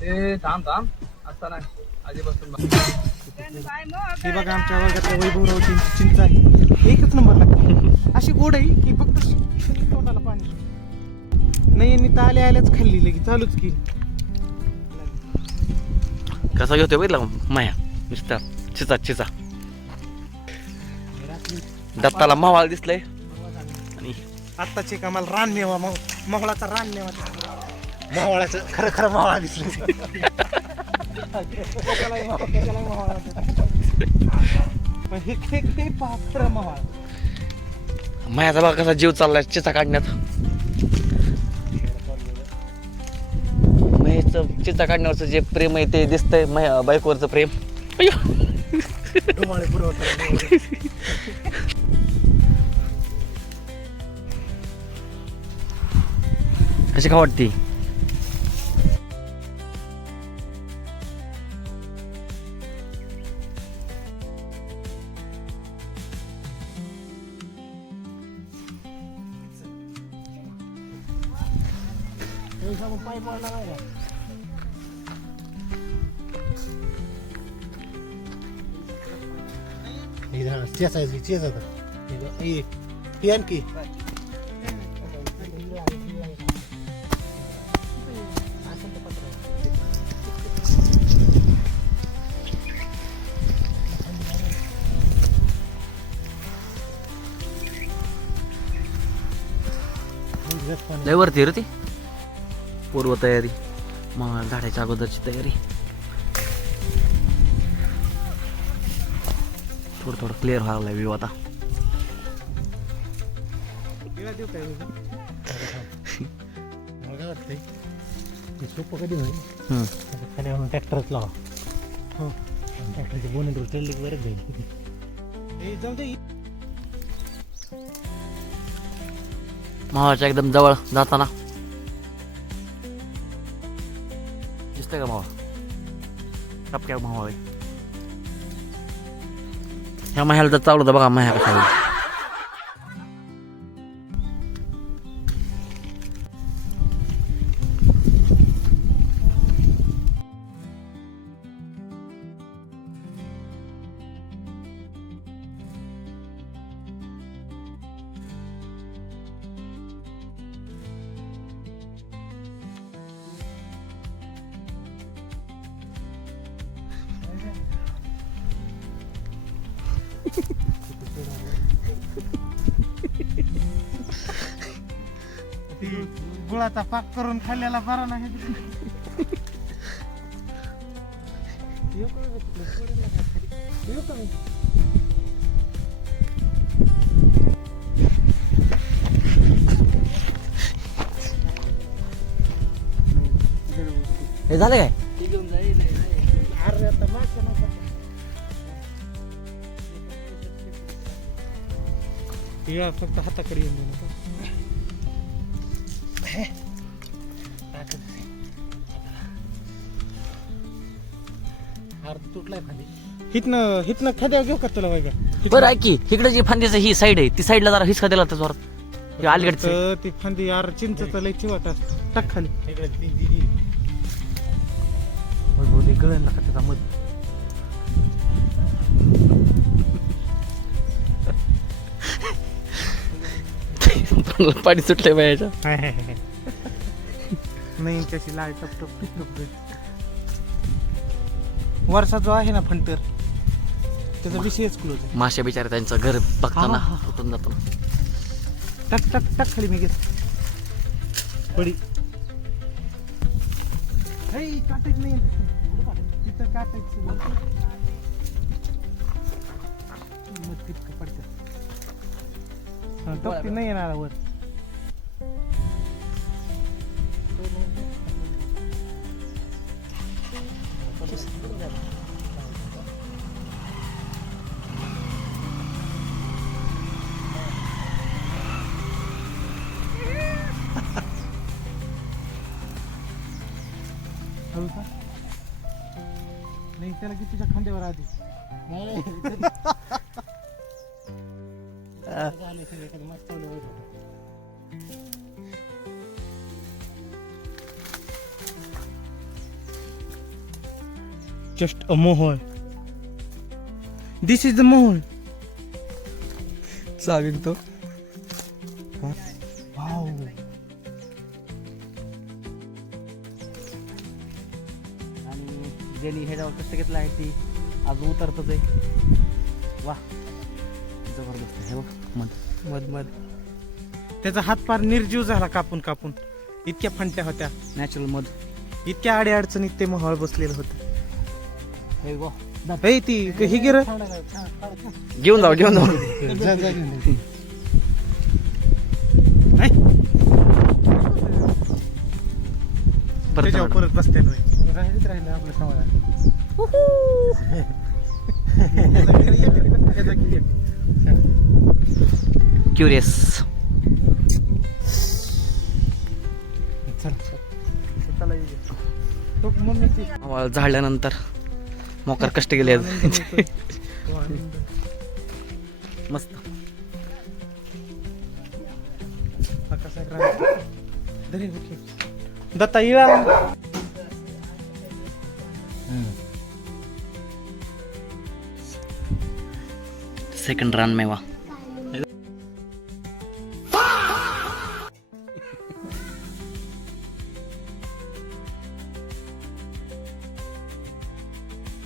ते थांब थांब असता नाही आधीपासून हे बघा आमच्या वर्गातल्या वैभवरावची चिंच आहे, एकच नंबर लागते. अशी गोड आहे की फक्त तोंडाला पाणी नाही. यांनी तर आल्याच खाल्ली लगी चालूच की. कसा घेतोय बघितला माया नुसता चिचा चिचा. दत्ताला मावाळ दिसलंय. आणि आत्ताचे कामाला रानमेवा मोहळाचा रानमेवा मोहळाचं खरं खरं मोहळा दिसलं. हे पहा खरं मोहळा. मायाचा बघा कसा जीव चाललाय चिचा काढण्यात. महेशचं चिचा काढण्यावरचं जे प्रेम आहे ते दिसतंय. बायकोवरचं प्रेम. डोळे पुरवतात. कशी का वाटते? पाय पडला नाही का? आणखी लय वरती रे ती पूर्व तयारी, मग झाडाच्या अगोदरची तयारी. थोडं थोडं क्लिअर व्हायला लागला व्ह्यू आता. मला वाटतंय सोपं कधी होईल. खाली म्हणून ट्रॅक्टरच लावा. हो ट्रॅक्टरच्या बोनेटवर चढली की बरंच जाईल. जाऊ दे. मावाच्या एकदम जवळ जाताना दिसतंय का मावा? टपक्या मावा आहे. ह्या माह्याला तर चावलं तर बघा माह्या कसा होईल. गुळाचा पाक करून खाल्ल्याला बरा नाही. हे झालं काय? अरे आता मागचं नका. या फक्त हाताकडे येऊन देऊ नका. अर्ध तुटलाय खाली. हितनं खाद्या घेऊ का तुला वागा? बरं ऐक की, इकडे जी फांदीचं ही साईड आहे ती साईडला जरा हिसका दिला त्याच्यावर. अलीकडचं ती फांदी यार चिंचचं लय चिवट असतं. टाक खाली. गळण नका त्याचा मध. पाणी सुटलंय बायाच्या. नाही त्याची लाल टप टप टप. वर्षा जो आहे ना फंटर त्याचा विषयच क्लोज आहे. माश्या बिचारे त्यांचं घर बघताना उठून जातो. टक टक टक खाली मी घेत पडी. काटायच नाही तिथं काटायचं मग तितकं पडतं. टप्पी नाही येणार वर. नाही त्याला की तुझ्या खांद्यावर आधी just a Mohol. This is the Mohol. चावी तो वाव. आणि ज्यांनी ह्याच्यावर कष्ट घेतला आहे ती आज उतरतच आहे. वा जबरदस्त आहे बघ. मध मध मध. त्याचा हात पार निर्जीव झाला कापून कापून. इतक्या फंट्या होत्या, नॅचरल मध. इतक्या आडे अडचणीत ते मोहोळ बसलेलं होतं. हे गो हे ती ही गिर घेऊन जाऊ त्याच्यावर परत बसते क्युरियस. झाडल्यानंतर मोकार कष्ट केले मस्त. दत्ता इळा. सेकंड रान मेवा.